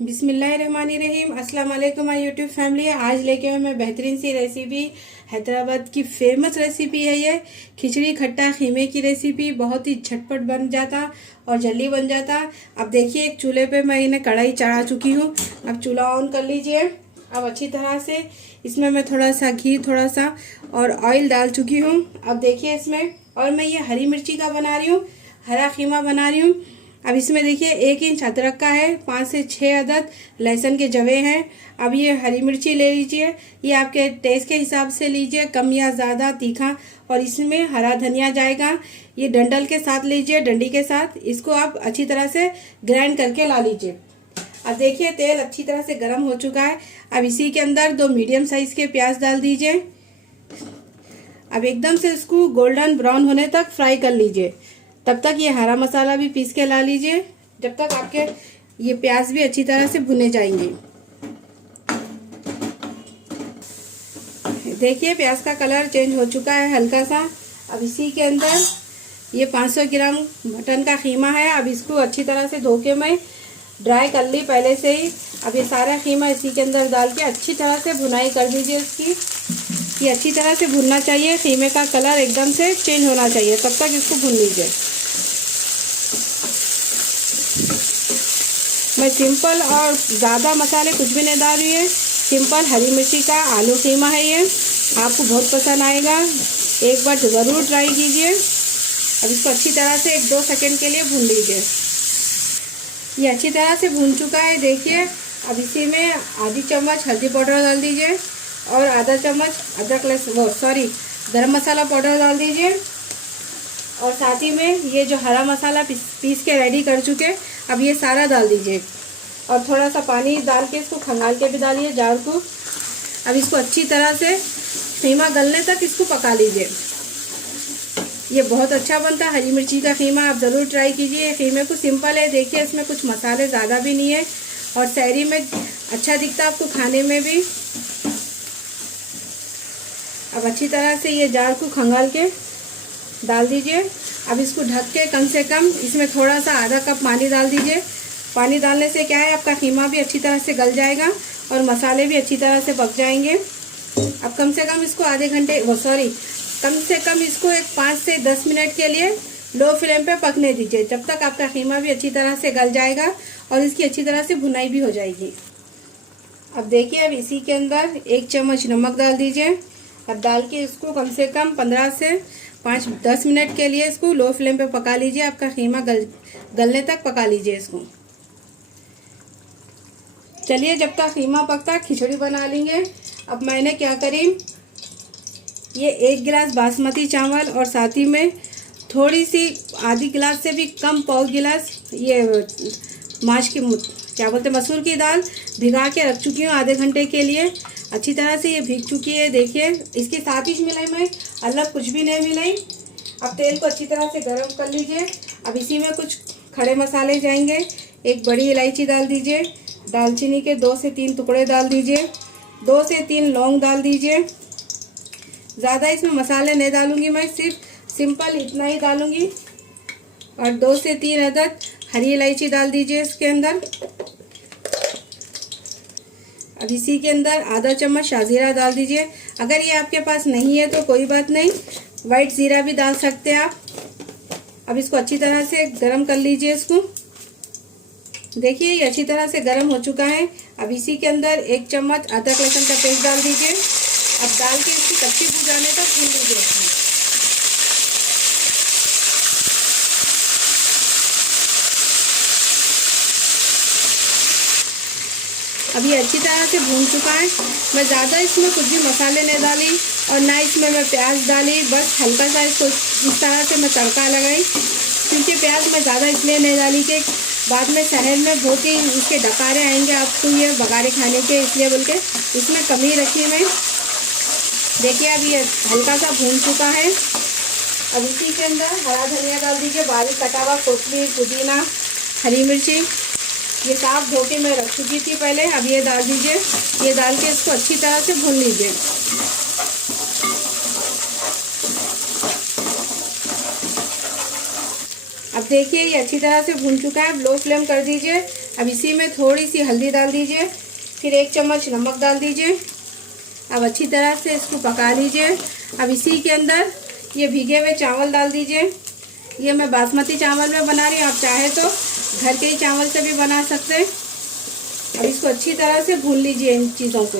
बिस्मिल्लाहिर्रहमानिर्रहीम। अस्सलाम वालेकुम माय यूट्यूब फैमिली। आज लेके आए मैं बेहतरीन सी रेसिपी। हैदराबाद की फेमस रेसिपी है ये खिचड़ी खट्टा खीमे की रेसिपी। बहुत ही झटपट बन जाता और जल्दी बन जाता। अब देखिए एक चूल्हे पे मैं इन्हें कढ़ाई चढ़ा चुकी हूँ। अब चूल्हा ऑन कर लीजिए। अब अच्छी तरह से इसमें मैं थोड़ा सा घी थोड़ा सा और ऑयल डाल चुकी हूँ। अब देखिए इसमें, और मैं ये हरी मिर्ची का बना रही हूँ, हरा खीमा बना रही हूँ। अब इसमें देखिए 1 इंच अदरक का है, 5 से 6 अदद लहसुन के जवे हैं। अब ये हरी मिर्ची ले लीजिए, ये आपके टेस्ट के हिसाब से लीजिए, कम या ज़्यादा तीखा। और इसमें हरा धनिया जाएगा, ये डंडल के साथ लीजिए, डंडी के साथ। इसको आप अच्छी तरह से ग्राइंड करके ला लीजिए। अब देखिए तेल अच्छी तरह से गर्म हो चुका है। अब इसी के अंदर 2 मीडियम साइज के प्याज डाल दीजिए। अब एकदम से इसको गोल्डन ब्राउन होने तक फ्राई कर लीजिए। तब तक ये हरा मसाला भी पीस के ला लीजिए, जब तक आपके ये प्याज भी अच्छी तरह से भुने जाएंगे। देखिए प्याज का कलर चेंज हो चुका है हल्का सा। अब इसी के अंदर ये 500 ग्राम मटन का खीमा है। अब इसको अच्छी तरह से धो के मैं ड्राई कर ली पहले से ही। अब ये सारा खीमा इसी के अंदर डाल के अच्छी तरह से भुनाई कर दीजिए इसकी। ये अच्छी तरह से भुनना चाहिए, खीमे का कलर एकदम से चेंज होना चाहिए, तब तक इसको भून लीजिए। मैं सिंपल और ज़्यादा मसाले कुछ भी नहीं डाल रही है। सिंपल हरी मिर्ची का आलू खीमा है ये, आपको बहुत पसंद आएगा, एक बार ज़रूर ट्राई कीजिए। अब इसको अच्छी तरह से 1-2 सेकंड के लिए भून लीजिए। ये अच्छी तरह से भून चुका है देखिए। अब इसी में आधी चम्मच हल्दी पाउडर डाल दीजिए और आधा चम्मच गरम मसाला पाउडर डाल दीजिए। और साथ ही में ये जो हरा मसाला पीस के रेडी कर चुके, अब ये सारा डाल दीजिए। और थोड़ा सा पानी डाल के इसको खंगाल के भी डालिए जार को। अब इसको अच्छी तरह से खीमा गलने तक इसको पका लीजिए। ये बहुत अच्छा बनता है हरी मिर्ची का खीमा, आप ज़रूर ट्राई कीजिए। खीमे को सिंपल है देखिए, इसमें कुछ मसाले ज़्यादा भी नहीं है और सहरी में अच्छा दिखता है आपको खाने में भी। अब अच्छी तरह से ये जार को खंगाल के डाल दीजिए। अब इसको ढक के कम से कम इसमें थोड़ा सा आधा कप पानी डाल दीजिए। पानी डालने से क्या है, आपका खीमा भी अच्छी तरह से गल जाएगा और मसाले भी अच्छी तरह से पक जाएंगे। अब कम से कम इसको कम से कम इसको 5 से 10 मिनट के लिए लो फ्लेम पे पकने दीजिए, जब तक आपका खीमा भी अच्छी तरह से गल जाएगा और इसकी अच्छी तरह से भुनाई भी हो जाएगी। अब देखिए, अब इसी के अंदर 1 चम्मच नमक डाल दीजिए। अब डाल के इसको कम से कम 15 से 5-10 मिनट के लिए इसको लो फ्लेम पे पका लीजिए। आपका खीमा गलने तक पका लीजिए इसको। चलिए जब तक खीमा पकता खिचड़ी बना लेंगे। अब मैंने क्या करी, ये 1 गिलास बासमती चावल और साथ ही में थोड़ी सी आधी गिलास से भी कम पाव गिलास ये मसूर की दाल भिगा के रख चुकी हूँ आधे घंटे के लिए। अच्छी तरह से ये भीग चुकी है देखिए। इसके साथ ही मिलाई मैं अलग कुछ भी नहीं मिलाई। अब तेल को अच्छी तरह से गर्म कर लीजिए। अब इसी में कुछ खड़े मसाले जाएंगे। 1 बड़ी इलायची डाल दीजिए, दालचीनी के 2 से 3 टुकड़े डाल दीजिए, 2 से 3 लौंग डाल दीजिए। ज़्यादा इसमें मसाले नहीं डालूंगी मैं, सिर्फ सिंपल इतना ही डालूंगी। और 2 से 3 अदद हरी इलायची डाल दीजिए इसके अंदर। अब इसी के अंदर आधा चम्मच शाजीरा डाल दीजिए। अगर ये आपके पास नहीं है तो कोई बात नहीं, वाइट ज़ीरा भी डाल सकते हैं आप। अब इसको अच्छी तरह से गरम कर लीजिए इसको। देखिए ये अच्छी तरह से गरम हो चुका है। अब इसी के अंदर 1 चम्मच अदरक लहसुन का पेस्ट डाल दीजिए। अब डाल के इसकी कच्ची भून जाने तक भून लीजिए। अब ये अच्छी तरह से भून चुका है। मैं ज़्यादा इसमें कुछ भी मसाले नहीं डाली और ना इसमें मैं प्याज डाली, बस हल्का सा इसको इस तरह से मैं तड़का लगाई। क्योंकि प्याज मैं ज़्यादा इसलिए नहीं डाली कि बाद में शहर में बहुत ही इसके डकारे आएंगे आपको ये बघारे खाने के, इसलिए बोल के इसमें कमी रखी मैं। देखिए अब ये हल्का सा भून चुका है। अब इसी के अंदर हरा धनिया डाल दीजिए, बारीक कटा हुआ कोतमीर, पुदीना, हरी मिर्ची, ये साफ धो के मैं रख चुकी थी पहले। अब ये डाल दीजिए। ये डाल के इसको अच्छी तरह से भून लीजिए। अब देखिए ये अच्छी तरह से भून चुका है। अब लो फ्लेम कर दीजिए। अब इसी में थोड़ी सी हल्दी डाल दीजिए, फिर 1 चम्मच नमक डाल दीजिए। अब अच्छी तरह से इसको पका लीजिए। अब इसी के अंदर ये भीगे हुए चावल डाल दीजिए। ये मैं बासमती चावल में बना रही हूँ, आप चाहे तो घर के ही चावल से भी बना सकते हैं। अब इसको अच्छी तरह से भून लीजिए, इन चीज़ों को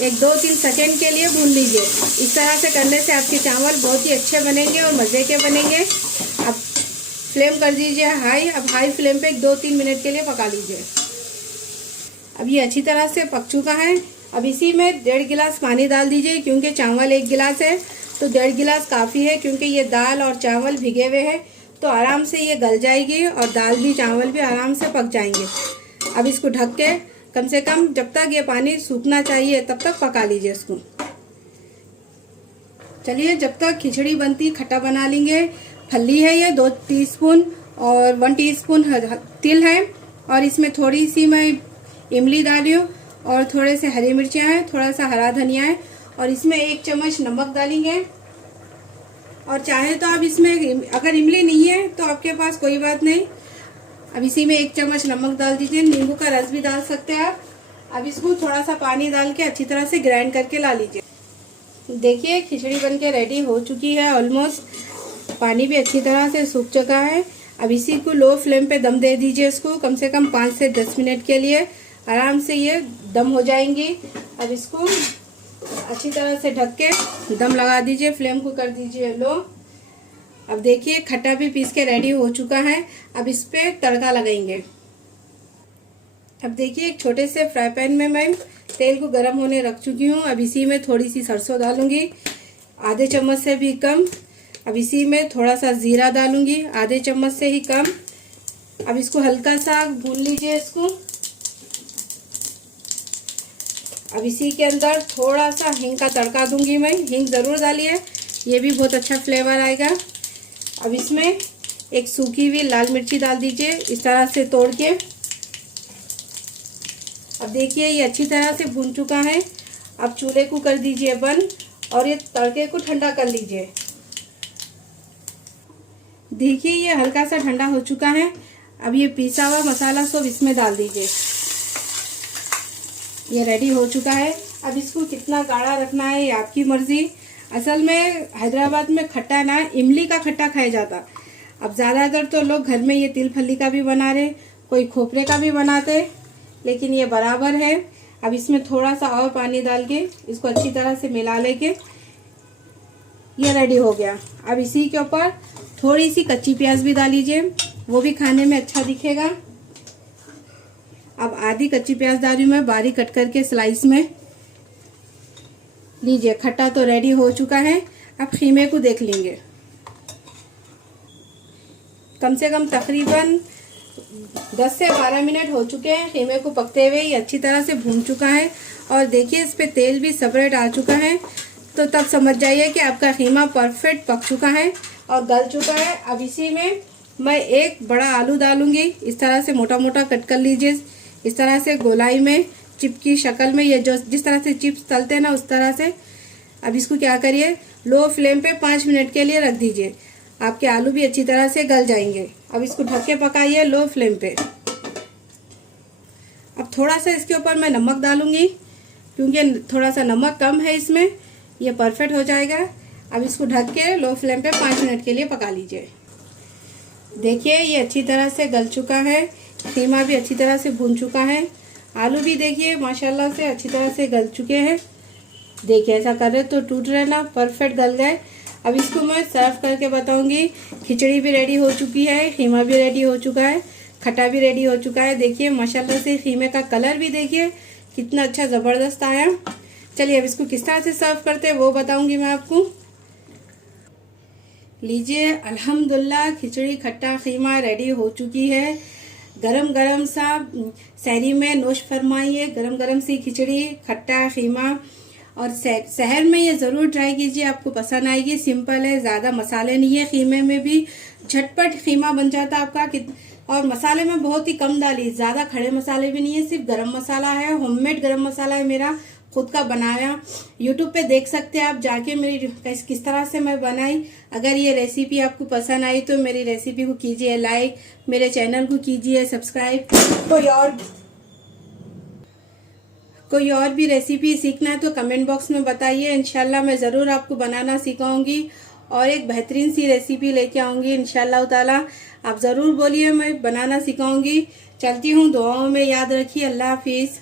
1-2-3 सेकेंड के लिए भून लीजिए। इस तरह से करने से आपके चावल बहुत ही अच्छे बनेंगे और मज़े के बनेंगे। अब फ्लेम कर दीजिए हाई। अब हाई फ्लेम पे 2-3 मिनट के लिए पका लीजिए। अब ये अच्छी तरह से पक चुका है। अब इसी में 1.5 गिलास पानी डाल दीजिए, क्योंकि चावल 1 गिलास है तो 1.5 गिलास काफ़ी है, क्योंकि ये दाल और चावल भिगे हुए हैं तो आराम से ये गल जाएगी और दाल भी चावल भी आराम से पक जाएंगे। अब इसको ढक के कम से कम जब तक ये पानी सूखना चाहिए तब तक पका लीजिए इसको। चलिए, जब तक खिचड़ी बनती खट्टा बना लेंगे। फली है ये 2 टीस्पून और 1 टीस्पून तिल है, और इसमें थोड़ी सी मैं इमली डाली हूँ और थोड़े से हरी मिर्चियाँ हैं, थोड़ा सा हरा धनिया है, और इसमें 1 चम्मच नमक डालेंगे। और चाहे तो आप इसमें अगर इमली नहीं है तो आपके पास कोई बात नहीं। अब इसी में 1 चम्मच नमक डाल दीजिए। नींबू का रस भी डाल सकते हैं आप। अब इसको थोड़ा सा पानी डाल के अच्छी तरह से ग्राइंड करके ला लीजिए। देखिए, खिचड़ी बनके रेडी हो चुकी है ऑलमोस्ट। पानी भी अच्छी तरह से सूख चुका है। अब इसी को लो फ्लेम पे दम दे दीजिए। इसको कम से कम 5 से 10 मिनट के लिए आराम से ये दम हो जाएंगी। अब इसको अच्छी तरह से ढक के दम लगा दीजिए। फ्लेम को कर दीजिए लो। अब देखिए, खट्टा भी पीस के रेडी हो चुका है। अब इस पे तड़का लगाएंगे। अब देखिए, एक छोटे से फ्राई पैन में मैं तेल को गर्म होने रख चुकी हूँ। अब इसी में थोड़ी सी सरसों डालूंगी, आधे चम्मच से भी कम। अब इसी में थोड़ा सा जीरा डालूंगी, आधे चम्मच से ही कम। अब इसको हल्का सा भून लीजिए इसको। अब इसी के अंदर थोड़ा सा हींग का तड़का दूंगी मैं। हींग ज़रूर डालिए, ये भी बहुत अच्छा फ्लेवर आएगा। अब इसमें एक सूखी हुई लाल मिर्ची डाल दीजिए, इस तरह से तोड़ के। अब देखिए, ये अच्छी तरह से भून चुका है। अब चूल्हे को कर दीजिए बंद और ये तड़के को ठंडा कर लीजिए। देखिए, ये हल्का सा ठंडा हो चुका है। अब ये पिसा हुआ मसाला सब इसमें डाल दीजिए। ये रेडी हो चुका है। अब इसको कितना गाढ़ा रखना है ये आपकी मर्जी। असल में हैदराबाद में खट्टा ना इमली का खट्टा खाया जाता। अब ज़्यादातर तो लोग घर में ये तिल फली का भी बना रहे, कोई खोपरे का भी बनाते, लेकिन ये बराबर है। अब इसमें थोड़ा सा और पानी डाल के इसको अच्छी तरह से मिला लेके ये रेडी हो गया। अब इसी के ऊपर थोड़ी सी कच्ची प्याज भी डाल लीजिए, वो भी खाने में अच्छा दिखेगा। अब आधी कच्ची प्याज डाल रही हूँ मैं, बारीक कट करके स्लाइस में लीजिए। खट्टा तो रेडी हो चुका है। अब खीमे को देख लेंगे। कम से कम तकरीबन 10 से 12 मिनट हो चुके हैं खीमे को पकते हुए। ये अच्छी तरह से भून चुका है और देखिए इस पे तेल भी सेपरेट आ चुका है, तो तब समझ जाइए कि आपका खीमा परफेक्ट पक चुका है और गल चुका है। अब इसी में मैं एक बड़ा आलू डालूंगी, इस तरह से मोटा मोटा कट कर लीजिए, इस तरह से गोलाई में चिप की शक्ल में, ये जो जिस तरह से चिप्स तलते हैं ना उस तरह से। अब इसको क्या करिए, लो फ्लेम पे 5 मिनट के लिए रख दीजिए, आपके आलू भी अच्छी तरह से गल जाएंगे। अब इसको ढक के पकाइए लो फ्लेम पे। अब थोड़ा सा इसके ऊपर मैं नमक डालूंगी, क्योंकि थोड़ा सा नमक कम है इसमें, ये परफेक्ट हो जाएगा। अब इसको ढक के लो फ्लेम पे 5 मिनट के लिए पका लीजिए। देखिए ये अच्छी तरह से गल चुका है, खीमा भी अच्छी तरह से भून चुका है, आलू भी देखिए माशाल्लाह से अच्छी तरह से गल चुके हैं। देखिए ऐसा कर रहे तो टूट रहे ना, परफेक्ट गल गए। अब इसको मैं सर्व करके बताऊंगी। खिचड़ी भी रेडी हो चुकी है, खीमा भी रेडी हो चुका है, खट्टा भी रेडी हो चुका है। देखिए माशाल्लाह से खीमे का कलर भी देखिए कितना अच्छा ज़बरदस्त आया। चलिए अब इसको किस तरह से सर्व करते हैं वो बताऊंगी मैं आपको। लीजिए अल्हम्दुलिल्लाह खिचड़ी खट्टा खीमा रेडी हो चुकी है। गरम गरम सा सहरी में नोश फरमाइए, गरम गरम सी खिचड़ी खट्टा खीमा। और शहर में ये ज़रूर ट्राई कीजिए, आपको पसंद आएगी। सिंपल है, ज़्यादा मसाले नहीं है खीमे में भी, झटपट खीमा बन जाता है आपका। और मसाले में बहुत ही कम डाली, ज़्यादा खड़े मसाले भी नहीं है, सिर्फ गरम मसाला है, होममेड गरम मसाला है मेरा, खुद का बनाया। यूट्यूब पे देख सकते हैं आप जाके मेरी किस तरह से मैं बनाई। अगर ये रेसिपी आपको पसंद आई तो मेरी रेसिपी को कीजिए लाइक, मेरे चैनल को कीजिए सब्सक्राइब। कोई और भी रेसिपी सीखना है तो कमेंट बॉक्स में बताइए, इंशाल्लाह मैं ज़रूर आपको बनाना सिखाऊंगी और एक बेहतरीन सी रेसिपी लेके आऊंगी इंशाल्लाह ताला। आप ज़रूर बोलिए, मैं बनाना सिखाऊंगी। चलती हूँ, दुआओं में याद रखिए। अल्लाह हाफिज़।